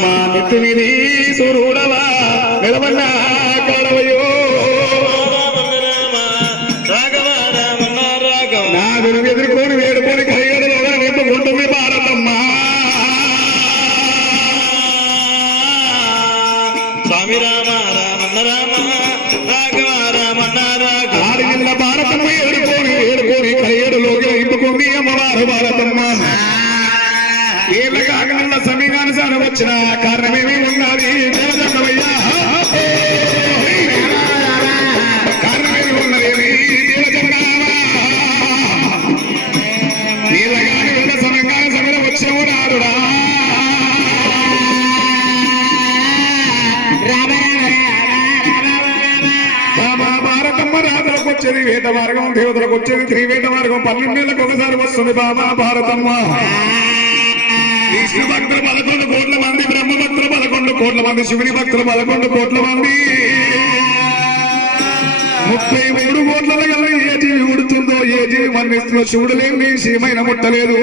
అమ్మా నెత్తిమిది సూర్యుడవా నిలవన్నా కాడవయో నా గురు ఎదుర్కొని వేడుకొని కైగడలో నింపుకుంటుంది భారతమ్మా స్వామి రామ రామన్న రామ రాఘవ రామన్న రాఘవ ఆడిగిల్ల భారతమ్మ ఏడుకోని కైగడలోకి నింపుకుంది అమ్మవారు భారతమ్మ ఏళ్ళ కాగల సమీకానుసారం వచ్చిన కారణమేమి ఉన్నది దేవజంగమయ్యా కారణమేమి ఉన్నది దేవజంగమా నీళ్ళగాని వెళ్ళ సమీకానుసారం వచ్చావు నాడుడా భారతమ్మ రాజులకు వచ్చేది వేట మార్గం దేవతలకు వచ్చేది త్రివేట మార్గం 12 ఒకసారి వస్తుంది బాబా భారతమ్మ విష్ణు భక్తులు 11 కోట్ల మంది బ్రహ్మ భక్తులు 11 కోట్ల మంది శివుని భక్తులు 11 కోట్ల మంది 33 కోట్ల గల ఏ జీవి ఉడుతుందో ఏ జీవి మరణిస్తుందో శివుడు లేని శివమైన ముట్టలేదు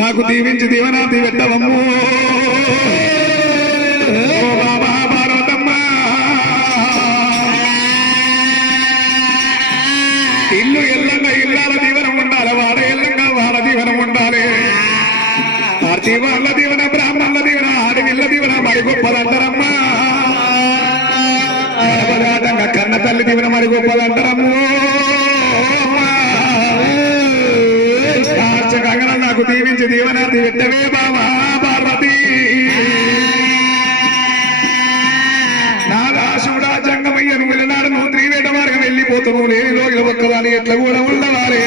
నాకు దీవించి దీవనాది పెట్టవమ్ము బాబా భారతమ్మ ఇల్లు ఎల్లంగా ఇల్లాల దీవనం ఉండాలి వాడ ఎల్లంగా వాడ దీవనం ఉండాలి ఆర్తి వాళ్ళ దీవన బ్రాహ్మణుల దీవన ఆడవిళ్ళ దీవన మరి గొప్పదంటారమ్మా కన్న తల్లి దీవన మరి గొప్పదంటారమ్మో నాకు దీవించి దీవనాది పెట్టవే బాబా పార్వతి నాదాశుడా జంగమయ్య నువ్వు వెళ్ళినాడు నువ్వు త్రివేట మార్గం వెళ్ళిపోతున్నావు లేని లోగిల ఒక్కదాని ఎట్లా కూడా ఉండవారే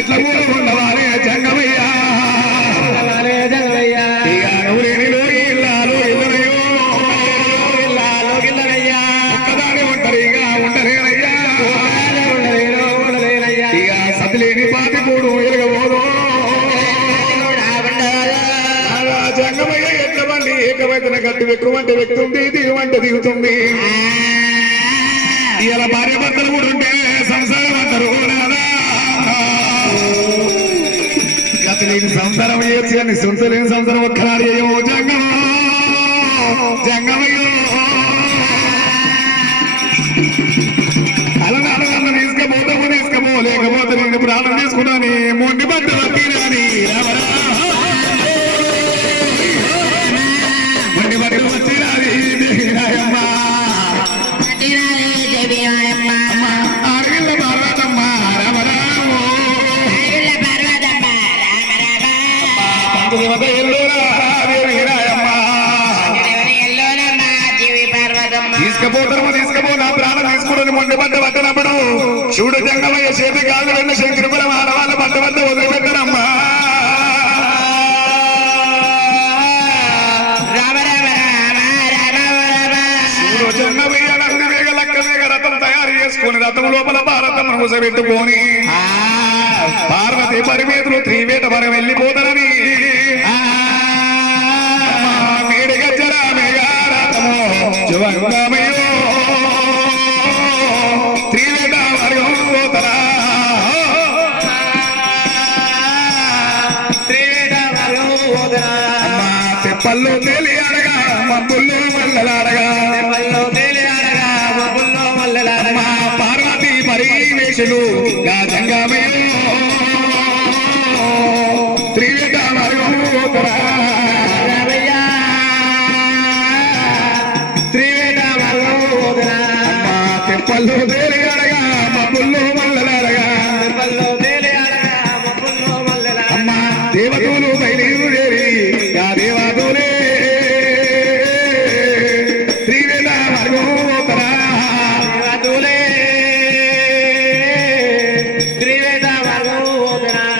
ఇట్లా కూడా ఉండవారే జంగమయ్య నువ్వు లేని లోగి ఇల్లాలో ఇల్లరయ్యా ఒక్కదాని ఒంటరిగా ఉండలేనయ్యా ఇక సతిలేని పాతి కూడు ఎరగబోదు జంగమయ్య ఎట్ల బండి ఏకవైతన గట్టి ఎక్కువంటే వ్యక్తుంది దిగువంటే దిగుతుంది ఇలా భార్య భర్తలు కూడా ఉంటే సంసారం అంటారు గత లేని సంసారం చేయొచ్చు కానీ సొంత లేని సంసారం ఒక్కనాడు చేయమో జంగమయ్యో అలా అలా తీసుకపో లేకపోతే నేను ప్రాణం తీసుకున్నాను మొండి పట్టు వత్తిరాని మొండి పట్టు వత్తిరాని అరగిల్ల పార్వతమ్మ రామరామో పంతుదేవత ఎల్లోరా దేవి రాయమ్మ తీసుకపో నా ప్రాణం తీసుకుని మొండి పట్టు పట్టినప్పుడు శివుడు జంగమయ్య చేతి కాళ్ళు వెళ్ళి శంకరుపురం ఆడవాళ్ళ పట్టు వద్ద వదిలిపెట్టరమ్మా శివుడు జంగమయ్య నంది వేగ లక్క వేగ రథం తయారు చేసుకుని రథం లోపల భారతం ముసబెట్టుకొని పార్వతి పరిమేతులు త్రివేట వరం వెళ్ళిపోతారని మేడి గజ్జల మేఘారథము జంగమయ్యో త్రివేట వరం పోతరా తెప్పల్లో తేలి అడగా మబ్బుల్లో మల్లలాడగా అమ్మా పార్వతి పరివేశులు నా జంగమయ్యో త్రివేట వరం పోతరా తెప్పల్లో తేలి అడగా మబ్బుల్లో మల్లలాడగా అమ్మా దేవతలు బయలుదేరి నా దేవతలే త్రివేట మార్గం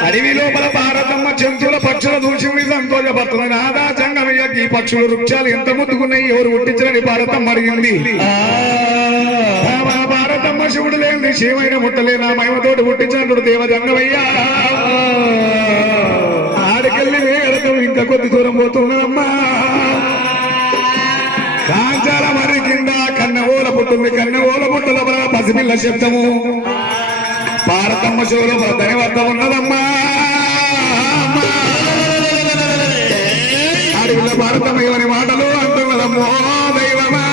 అడవి లోపల భారతమ్మ జంతువుల పక్షుల దూషిని సంతోషపడుతుంది నాదా జంగమయ్యకి ఈ పక్షులు వృక్షాలు ఎంత ముద్దుకున్నాయి ఎవరు పుట్టించని భారతమ్మ అడిగింది భారతమ్మ శివుడు లేని శివైన ముట్టలే నా మహిమతోటి పుట్టించాడు దేవ జంగమయ్య ఆడికెళ్ళి వేగడతాం ఇంకా కొద్ది దూరం పోతున్నదమ్మా కాంచాల మరి కింద కన్న ఓల పుట్టుంది కన్న ఓల పుట్టల పసిపిల్ల శబ్దము భారతమ్మ శివుల ధనివర్త ఉన్నదమ్మా భారతమయమని మాటలు అంటున్నదమ్మో దైవమా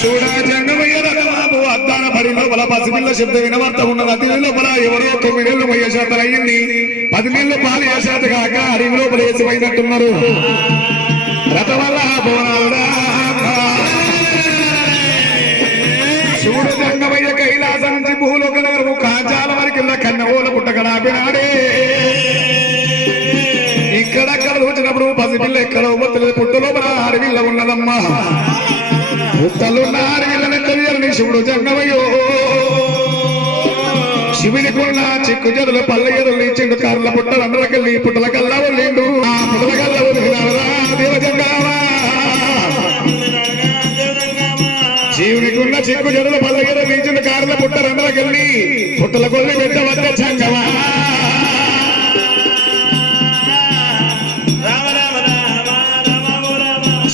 చూడా జంగమయ్య రథమాపు అద్దాన పడి లోపల పసిపిల్ల శబ్ద వినవర్త ఉన్నది అతి లోపల ఎవరో 9 నెలలు మొయ్య శాతం అయ్యింది 10 నెలలు పాలు ఏ శాతం కాక అడిగి లోపల వేసిపోయినట్టున్నారు రథం వల్ల బోనాలుడా చూడు జంగమయ్య కైలాసం నుంచి భూలోక నగరము కాంచాల వరకు కన్నగోల పుట్టగడాపినాడే ఇక్కడక్కడ వచ్చినప్పుడు పసిపిల్ల ఎక్కడ పుట్ట లోపల అడవిల్ల ఉన్నదమ్మా పుట్టలున్న అడవిల్లని తెలియని శివుడు జంగమయ్యో శివునికున్న చిక్కు జరులు పల్ల ఎరులు ఇచ్చిండు కార్ల పుట్టలు అందరికెళ్ళి పుట్టల కల్లా వెళ్ళిండు ఆ పుట్టల కల్లా వదిలినారా దేవజంగావా శివునికున్న చిక్కు జరులు పల్ల ఎరులు ఇచ్చిండు కార్ల పుట్టలు అందరికెళ్ళి పుట్టల కొల్లి పెట్టవద్ద జంగమా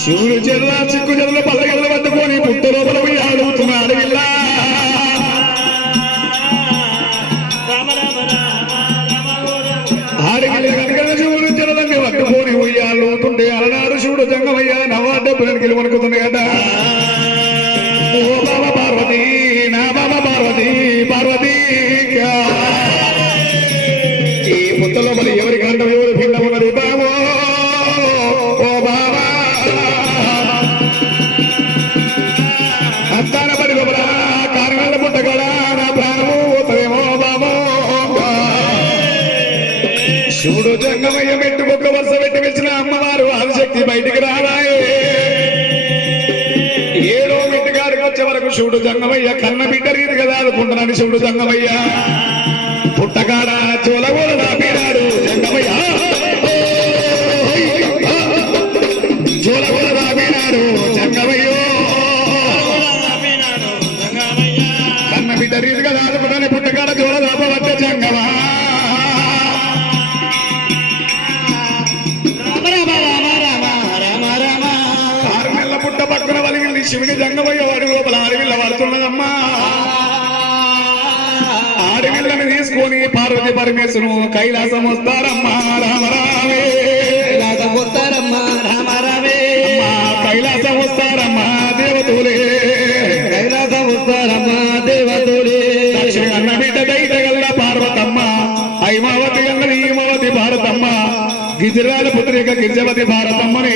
శివుడు చెరువు చిక్కు చెరువుల పల్లెగల పట్టుకొని పుట్ట లోపల పోయి ఆడుతున్నాడు ఇలా ఆడగిల్లి కనుక శివుడు చెరువులన్నీ పట్టుకొని పోయి ఆడుతుంటే అలనాడు శివుడు జంగమయ్య నవ్వాడబ్బులకి వణుకుతుంది కదా ఓ బాబా పార్వతి నా బాబా పార్వతి పార్వతి ఈ పుట్ట లోపల ఎవరి గంట ఎవరు భిన్న ఉన్నది బాబో ఓ బాబా అద్దాన పడి లోపల కారణాల పుట్టగల నా ప్రాణము పోతదేమో బాబో శివుడు జంగమయ్య మెట్టు ఒక్క వరుస పెట్టి పిలిచిన అమ్మవారు ఆదిశక్తి బయటికి రావాయే 7వ మెట్టు గారికి వచ్చే వరకు శివుడు జంగమయ్య కన్న బిడ్డ రీతి కదా అనుకుంటున్నాను శివుడు జంగమయ్య పుట్టగాడ చోలగోలు దాపినాడు జంగమయ్య చోలగోలు దాపినాడు జంగమయ్యో కన్న బిడ్డ రీతి కదా అనుకుంటాను పుట్టగాడ చోల దాపవద్ద జంగమా పక్కన వలిగింది శివుని జంగమయ్య వాడి లోపల అడవిల్ల పడుతున్నదమ్మా అడవిల్లని తీసుకొని పార్వతి పరమేశ్వరు కైలాసం వస్తారమ్మా రామరామే కైలాసం వస్తారమ్మా రామరామే కైలాసం వస్తారమ్మా దేవతూలే కైలాసం వస్తారమ్మా దేవతూలే అన్న బిడ్డ దైతగల్ల పార్వతమ్మ ఐమావతి గల్ల నీమావతి భారతమ్మ గిరిరాల పుత్రిక గిరిజవతి భారతమ్మనే